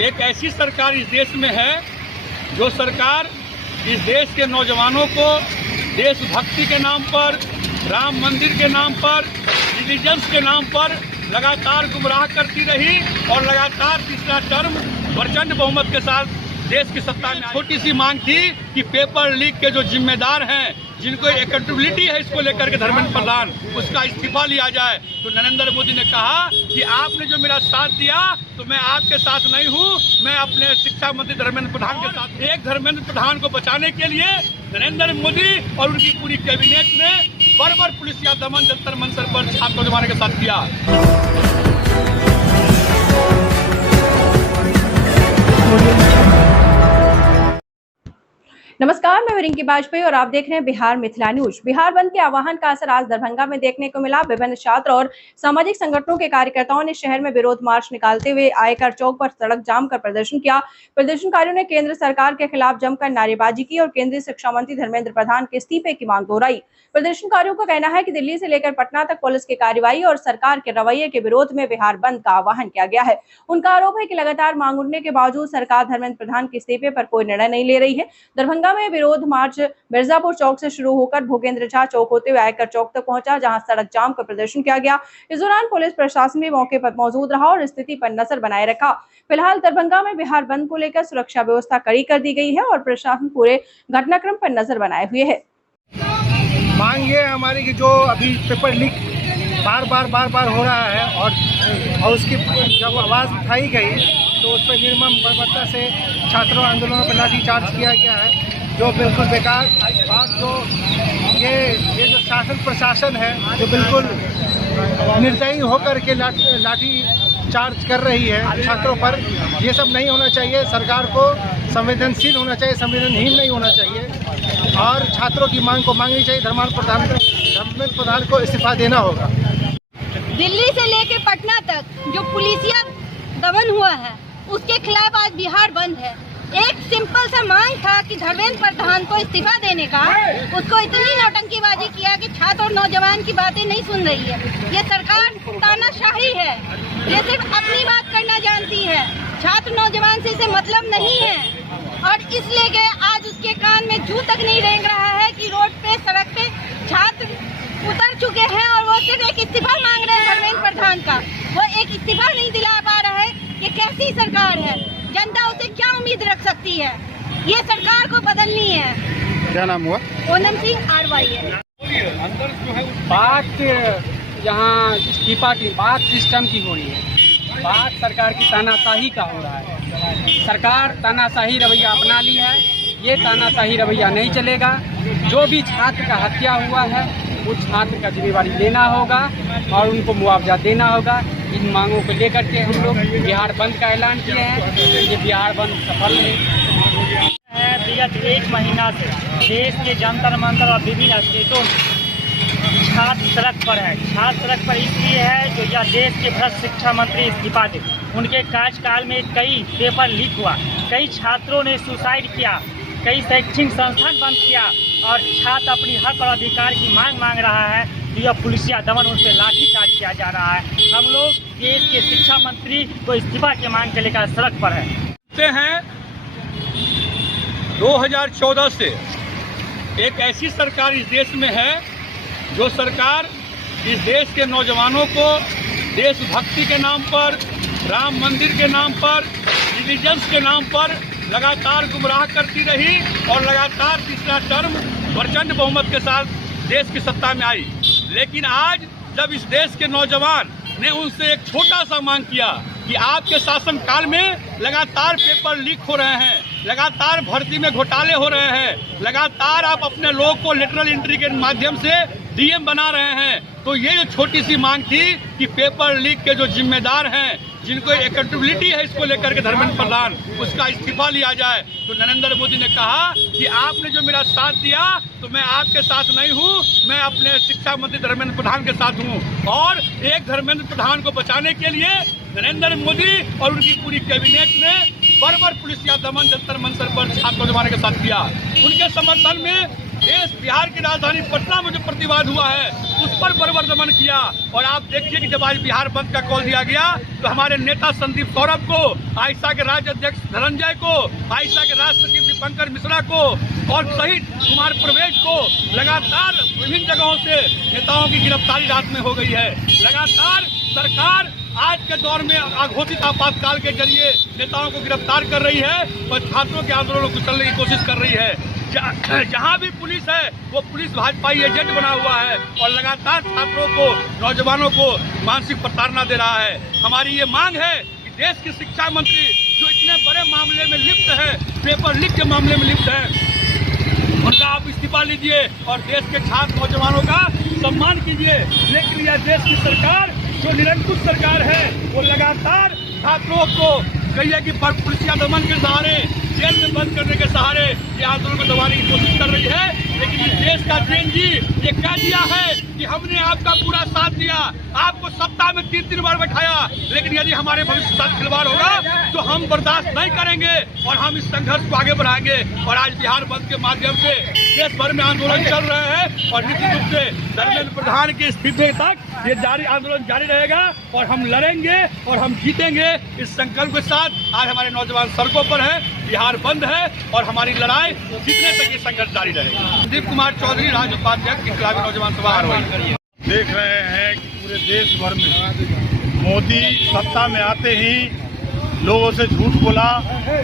एक ऐसी सरकार इस देश में है जो सरकार इस देश के नौजवानों को देशभक्ति के नाम पर, राम मंदिर के नाम पर, रिलीजन्स के नाम पर लगातार गुमराह करती रही और लगातार तीसरा टर्म प्रचंड बहुमत के साथ देश की सत्ता में। छोटी सी मांग थी कि पेपर लीक के जो जिम्मेदार हैं, जिनको अकाउंटेबिलिटी है इसको लेकर के धर्मेंद्र प्रधान, उसका इस्तीफा लिया जाए। तो नरेंद्र मोदी ने कहा कि आपने जो मेरा साथ दिया तो मैं आपके साथ नहीं हूं, मैं अपने शिक्षा मंत्री धर्मेंद्र प्रधान के साथ। एक धर्मेंद्र प्रधान को बचाने के लिए नरेंद्र मोदी और उनकी पूरी कैबिनेट ने बर्बर पुलिस या दमन जंतर मंतर पर छात्र जमाने के साथ किया। नमस्कार, मैं रिंकी बाजपेयी और आप देख रहे हैं बिहार मिथिला न्यूज। बिहार बंद के आह्वान का असर आज दरभंगा में देखने को मिला। विभिन्न छात्र और सामाजिक संगठनों के कार्यकर्ताओं ने शहर में विरोध मार्च निकालते हुए आयकर चौक पर सड़क जाम कर प्रदर्शन किया। प्रदर्शनकारियों ने केंद्र सरकार के खिलाफ जमकर नारेबाजी की और केंद्रीय शिक्षा मंत्री धर्मेंद्र प्रधान के इस्तीफे की मांग दोहराई। प्रदर्शनकारियों का कहना है कि दिल्ली से लेकर पटना तक पुलिस की कार्रवाई और सरकार के रवैये के विरोध में बिहार बंद का आह्वान किया गया है। उनका आरोप है कि लगातार मांग उठने के बावजूद सरकार धर्मेंद्र प्रधान के इस्तीफे पर कोई निर्णय नहीं ले रही है। दरभंगा में विरोध मार्च मिर्जापुर चौक से शुरू होकर भूपेंद्र झा चौक होते हुए आयकर चौक तक पहुंचा, जहां सड़क जाम कर प्रदर्शन किया गया। इस दौरान पुलिस प्रशासन भी मौके पर मौजूद रहा और स्थिति पर नजर बनाए रखा। फिलहाल दरभंगा में बिहार बंद को लेकर सुरक्षा व्यवस्था कड़ी कर दी गई है और प्रशासन पूरे घटनाक्रम पर नजर बनाए हुए है। मांग ये है हमारी कि जो अभी पेपर लीक बार बार हो रहा है और उसकी जब आवाज़ उठाई गई तो उस पर निर्मम बर्बरता से छात्रों आंदोलनों पर लाठीचार्ज किया गया है, जो बिल्कुल बेकार। और जो ये जो शासन प्रशासन है जो बिल्कुल निर्दयी होकर के लाठी चार्ज कर रही है छात्रों पर, ये सब नहीं होना चाहिए। सरकार को संवेदनशील होना चाहिए, संवेदनहीन नहीं होना चाहिए और छात्रों की मांग को मांगनी चाहिए। धर्मेंद्र प्रधान को इस्तीफा देना होगा। दिल्ली से लेकर पटना तक जो पुलिसिया दमन हुआ है उसके खिलाफ आज बिहार बंद है। एक सिंपल सा मांग था कि धर्मेंद्र प्रधान को इस्तीफा देने का, उसको इतनी नौटंकीबाजी किया कि छात्र और नौजवान की बातें नहीं सुन रही है। ये सरकार तानाशाही है, ये सिर्फ अपनी बात करना जानती है, छात्र नौजवान से इसे मतलब नहीं है। और इसलिए के आज उसके कान में जू तक नहीं रेंग रहा है कि रोड पे सड़क पे छात्र उतर चुके हैं और वो सिर्फ एक इस्तीफा मांग रहे हैं धर्मेंद्र प्रधान का। वो एक इस्तीफा नहीं दिला पा रहा है। ये कैसी सरकार है? जनता उसे क्या उम्मीद रख सकती है? ये सरकार को बदलनी है। क्या नाम हुआ? ओनम सिंह RYL। बात यहाँ इस्तीफा की बात सिस्टम की हो रही है, बात सरकार की तानाशाही का हो रहा है। सरकार तानाशाही रवैया अपना ली है, ये तानाशाही रवैया नहीं चलेगा। जो भी छात्र का हत्या हुआ है उस छात्र का जिम्मेवारी लेना होगा और उनको मुआवजा देना होगा। इन मांगों को लेकर के हम लोग बिहार बंद का ऐलान किए हैं। ये बिहार बंद सफल है। विगत एक महीना से देश के जंतर मंतर और विभिन्न स्टेटों में छात्र सड़क पर है। छात्र सड़क पर इसलिए है जो यह देश के भ्रष्ट शिक्षा मंत्री इस्तीफा दे। उनके कार्यकाल में कई पेपर लीक हुआ, कई छात्रों ने सुसाइड किया, कई शैक्षणिक संस्थान बंद किया और छात्र अपनी हक और अधिकार की मांग रहा है। तो यह पुलिसिया दमन उन पर लाठीचार्ज किया जा रहा है। हम लोग देश के शिक्षा मंत्री को इस्तीफा की मांग के लेकर सड़क पर हैं। 2014 से एक ऐसी सरकार इस देश में है जो सरकार इस देश के नौजवानों को देशभक्ति के नाम पर, राम मंदिर के नाम पर, रिलीजन्स के नाम पर लगातार गुमराह करती रही और लगातार तीसरा टर्म प्रचंड बहुमत के साथ देश की सत्ता में आई। लेकिन आज जब इस देश के नौजवान ने उनसे एक छोटा सा मांग किया कि आपके शासनकाल में लगातार पेपर लीक हो रहे हैं, लगातार भर्ती में घोटाले हो रहे हैं, लगातार आप अपने लोगों को लेटरल एंट्री के माध्यम से DM बना रहे हैं, तो ये जो छोटी सी मांग थी कि पेपर लीक के जो जिम्मेदार हैं, जिनको अकाउंटेबिलिटी है इसको लेकर के धर्मेंद्र प्रधान, उसका इस्तीफा लिया जाए। तो नरेंद्र मोदी ने कहा कि आपने जो मेरा साथ दिया तो मैं आपके साथ नहीं हूं, मैं अपने शिक्षा मंत्री धर्मेंद्र प्रधान के साथ हूं। और एक धर्मेंद्र प्रधान को बचाने के लिए नरेंद्र मोदी और उनकी पूरी कैबिनेट ने बर्बर पुलिस या दमन जंतर मंतर पर छात्र जमाने के साथ किया। उनके समर्थन में देश बिहार की राजधानी पटना में जो प्रतिवाद हुआ है उस पर बर्बर दमन किया। और आप देखिए कि जब आज बिहार बंद का कॉल दिया गया तो हमारे नेता संदीप सौरभ को, आइसा के राज्य अध्यक्ष धनंजय को, आइसा के राष्ट्र सचिव दीपंकर मिश्रा को और शहीद कुमार प्रवेश को लगातार विभिन्न जगहों से नेताओं की गिरफ्तारी रात में हो गई है। लगातार सरकार आज के दौर में अघोषित आपातकाल के जरिए नेताओं को गिरफ्तार कर रही है और छात्रों के आंदोलन को कुचलने की कोशिश कर रही है। जहां भी पुलिस है वो पुलिस भाजपाई एजेंट बना हुआ है और लगातार छात्रों को, नौजवानों को मानसिक प्रताड़ना दे रहा है। हमारी ये मांग है कि देश के शिक्षा मंत्री जो इतने बड़े मामले में लिप्त है, पेपर लीक के मामले में लिप्त है, उनका आप इस्तीफा लीजिए और देश के छात्र नौजवानों का सम्मान कीजिए। लेकिन यह देश की सरकार जो निरंकुश सरकार है वो लगातार छात्रों को कहिए कि पुलिसिया दमन के सहारे, जेल में बंद करने के सहारे ये आंदोलन को दबाने की कोशिश कर रही है। लेकिन इस देश का जेएनजी ये कह दिया है कि हमने आपका पूरा साथ दिया, आपको सप्ताह में 3 बार बैठाया, लेकिन यदि हमारे भविष्य के साथ खिलवाड़ होगा तो हम बर्दाश्त नहीं करेंगे और हम इस संघर्ष को आगे बढ़ाएंगे। और आज बिहार बंद के माध्यम से देश भर में आंदोलन चल रहे हैं और निश्चित रूप से धर्मेंद्र प्रधान के इस्तीफे तक ये आंदोलन जारी रहेगा और हम लड़ेंगे और हम जीतेंगे। इस संकल्प के साथ आज हमारे नौजवान सड़कों पर है, बिहार बंद है और हमारी लड़ाई जितने तक ये संघर्ष जारी रहेगा। संदीप कुमार चौधरी, राज्य उपाध्यक्ष, इनकलाबी नौजवान सभा हरवई। देख रहे हैं कि पूरे देश भर में मोदी सत्ता में आते ही लोगों से झूठ बोला।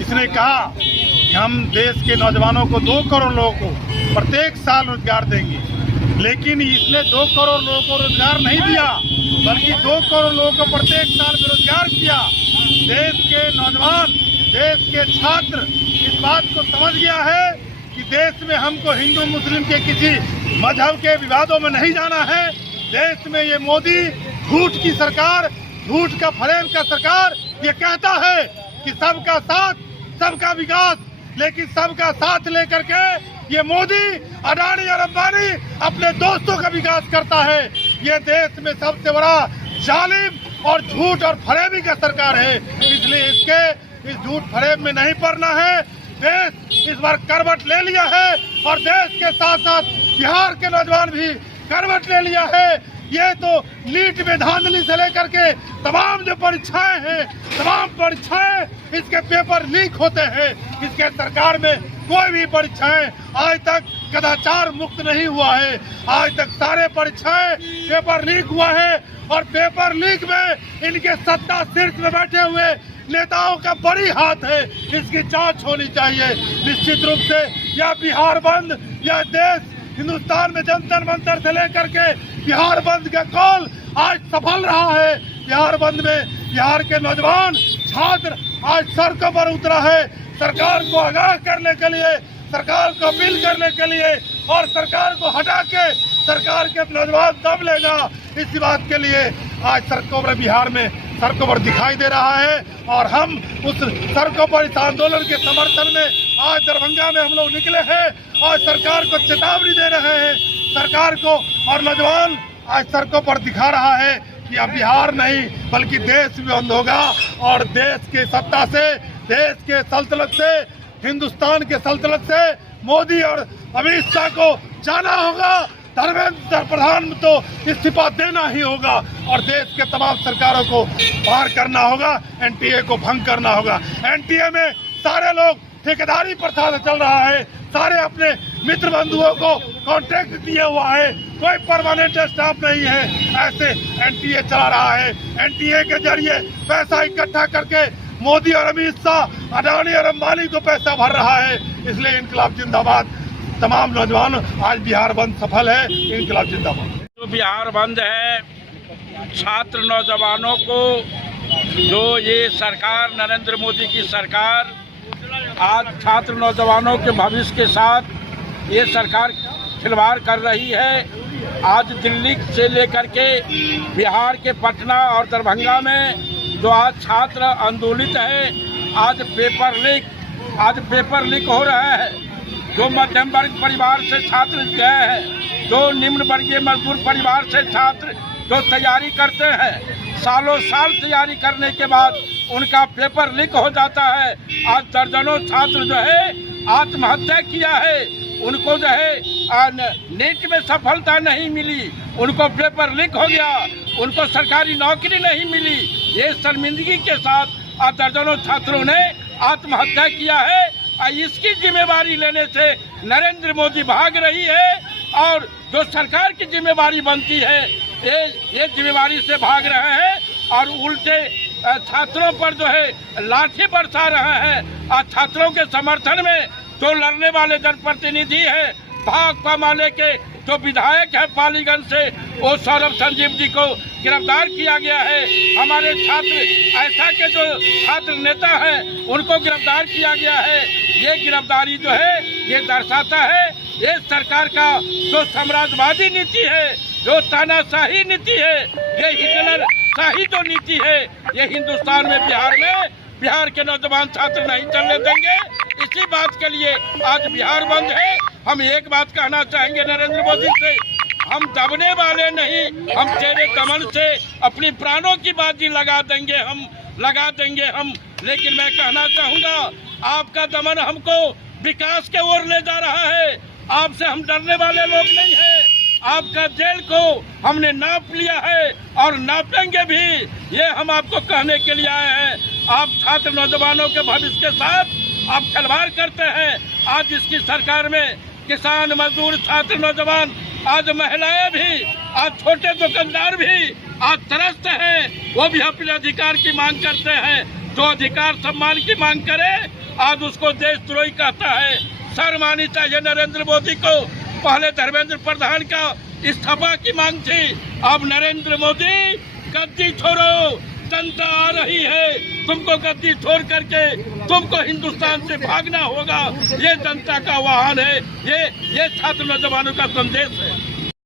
इसने कहा कि हम देश के नौजवानों को 2 करोड़ लोगों को प्रत्येक साल रोजगार देंगे, लेकिन इसने 2 करोड़ लोगों को रोजगार नहीं दिया, बल्कि 2 करोड़ लोगों को प्रत्येक साल बेरोजगार किया। देश के नौजवान, देश के छात्र इस बात को समझ गया है कि देश में हमको हिंदू मुस्लिम के किसी मजहब के विवादों में नहीं जाना है। देश में ये मोदी झूठ की सरकार, झूठ का फरेब का सरकार ये कहता है कि सबका साथ, सबका विकास, लेकिन सबका साथ लेकर के ये मोदी, अडानी और अंबानी अपने दोस्तों का विकास करता है। ये देश में सबसे बड़ा जालिम और झूठ और फरेबी का सरकार है, इसलिए इसके इस झूठ फरेब में नहीं पड़ना है। देश इस बार करवट ले लिया है और देश के साथ साथ बिहार के नौजवान भी करवट ले लिया है। ये तो नीट में धांधली से लेकर के तमाम जो परीक्षाएं हैं, तमाम परीक्षाएं इसके पेपर लीक होते हैं। इसके सरकार में कोई भी परीक्षाएं आज तक कदाचार मुक्त नहीं हुआ है। आज तक सारे परीक्षाएं पेपर लीक हुआ है और पेपर लीक में इनके सत्ता शीर्ष में बैठे हुए नेताओं का बड़ी हाथ है। इसकी जांच होनी चाहिए। निश्चित रूप से यह बिहार बंद, यह देश हिंदुस्तान में जंतर मंतर से लेकर के बिहार बंद का कॉल आज सफल रहा है। बिहार बंद में बिहार के नौजवान छात्र आज सड़कों पर उतरा है, सरकार को आगाह करने के लिए, सरकार को अपील करने के लिए और सरकार को हटा के सरकार के नौजवान दम लेगा, इस बात के लिए आज सड़कों पर बिहार में सड़कों पर दिखाई दे रहा है। और हम उस सड़कों पर इस आंदोलन के समर्थन में आज दरभंगा में हम लोग निकले हैं और सरकार को चेतावनी दे रहे हैं। सरकार को और नौजवान आज सड़कों पर दिखा रहा है कि अब बिहार नहीं बल्कि देश भी बंद होगा और देश की सत्ता से, देश के सल्तनत से, हिंदुस्तान के सल्तनत से मोदी और अमित शाह को जाना होगा। धर्मेंद्र प्रधान तो इस्तीफा देना ही होगा और देश के तमाम सरकारों को पार करना होगा, एनटीए को भंग करना होगा। एनटीए में सारे लोग ठेकेदारी प्रथा से चल रहा है, सारे अपने मित्र बंधुओं को कॉन्ट्रैक्ट दिया हुआ है, कोई परमानेंट स्टाफ नहीं है, ऐसे एनटीए चला रहा है। एनटीए के जरिए पैसा इकट्ठा करके मोदी और अमित शाह, अडानी और अंबानी को पैसा भर रहा है। इसलिए इनकलाब जिंदाबाद। तमाम नौजवान आज बिहार बंद सफल है, इनकलाब जिंदाबाद। जो बिहार बंद है, छात्र नौजवानों को जो ये सरकार, नरेंद्र मोदी की सरकार आज छात्र नौजवानों के भविष्य के साथ ये सरकार खिलवाड़ कर रही है। आज दिल्ली से लेकर के बिहार के पटना और दरभंगा में जो आज छात्र आंदोलित है, आज पेपर लीक हो रहा है। जो मध्यम वर्ग परिवार से छात्र गए हैं, जो निम्न वर्गीय मजदूर परिवार से छात्र जो तैयारी करते हैं, सालों साल तैयारी करने के बाद उनका पेपर लीक हो जाता है। आज दर्जनों छात्र जो है आत्महत्या किया है। उनको जो है नीट में सफलता नहीं मिली, उनको पेपर लीक हो गया, उनको सरकारी नौकरी नहीं मिली। ये शर्मिंदगी के साथ दर्जनों छात्रों ने आत्महत्या किया है और इसकी जिम्मेवारी लेने से नरेंद्र मोदी भाग रही है और जो सरकार की जिम्मेवारी बनती है ये जिम्मेवारी से भाग रहे हैं और उल्टे छात्रों पर जो है लाठी बरसा रहे हैं। और छात्रों के समर्थन में जो लड़ने वाले जनप्रतिनिधि है, भाकपा माले के जो विधायक है पालीगंज से, वो सौरभ संजीव जी को गिरफ्तार किया गया है। हमारे छात्र ऐसा के जो छात्र नेता हैं उनको गिरफ्तार किया गया है। ये गिरफ्तारी जो है ये दर्शाता है ये सरकार का जो साम्राज्यवादी नीति है, जो तानाशाही नीति है, ये हिटलर शाही जो नीति है, ये हिंदुस्तान में बिहार के नौजवान छात्र नहीं चलने देंगे। इसी बात के लिए आज बिहार बंद है। हम एक बात कहना चाहेंगे नरेंद्र मोदी से, हम दबने वाले नहीं, हम तेरे दमन से अपनी प्राणों की बाजी लगा देंगे हम। लेकिन मैं कहना चाहूँगा आपका दमन हमको विकास के ओर ले जा रहा है। आपसे हम डरने वाले लोग नहीं हैं। आपका जेल को हमने नाप लिया है और नापेंगे भी, ये हम आपको कहने के लिए आए हैं। आप छात्र नौजवानों के भविष्य के साथ आप खिलवाड़ करते हैं। आज इसकी सरकार में किसान, मजदूर, छात्र, नौजवान, आज महिलाएं भी, आज छोटे दुकानदार भी आज त्रस्त हैं। वो भी अपने अधिकार की मांग करते हैं। जो अधिकार सम्मान की मांग करे आज उसको देशद्रोही कहता है। शर्म आनी चाहिए नरेंद्र मोदी को। पहले धर्मेंद्र प्रधान का इस्तीफा की मांग थी, अब नरेंद्र मोदी गद्दी छोड़ो, जनता आ रही है, तुमको गद्दी छोड़ करके तुमको हिंदुस्तान से भागना होगा। ये जनता का आह्वान है, ये छात्र नौजवानों का संदेश है।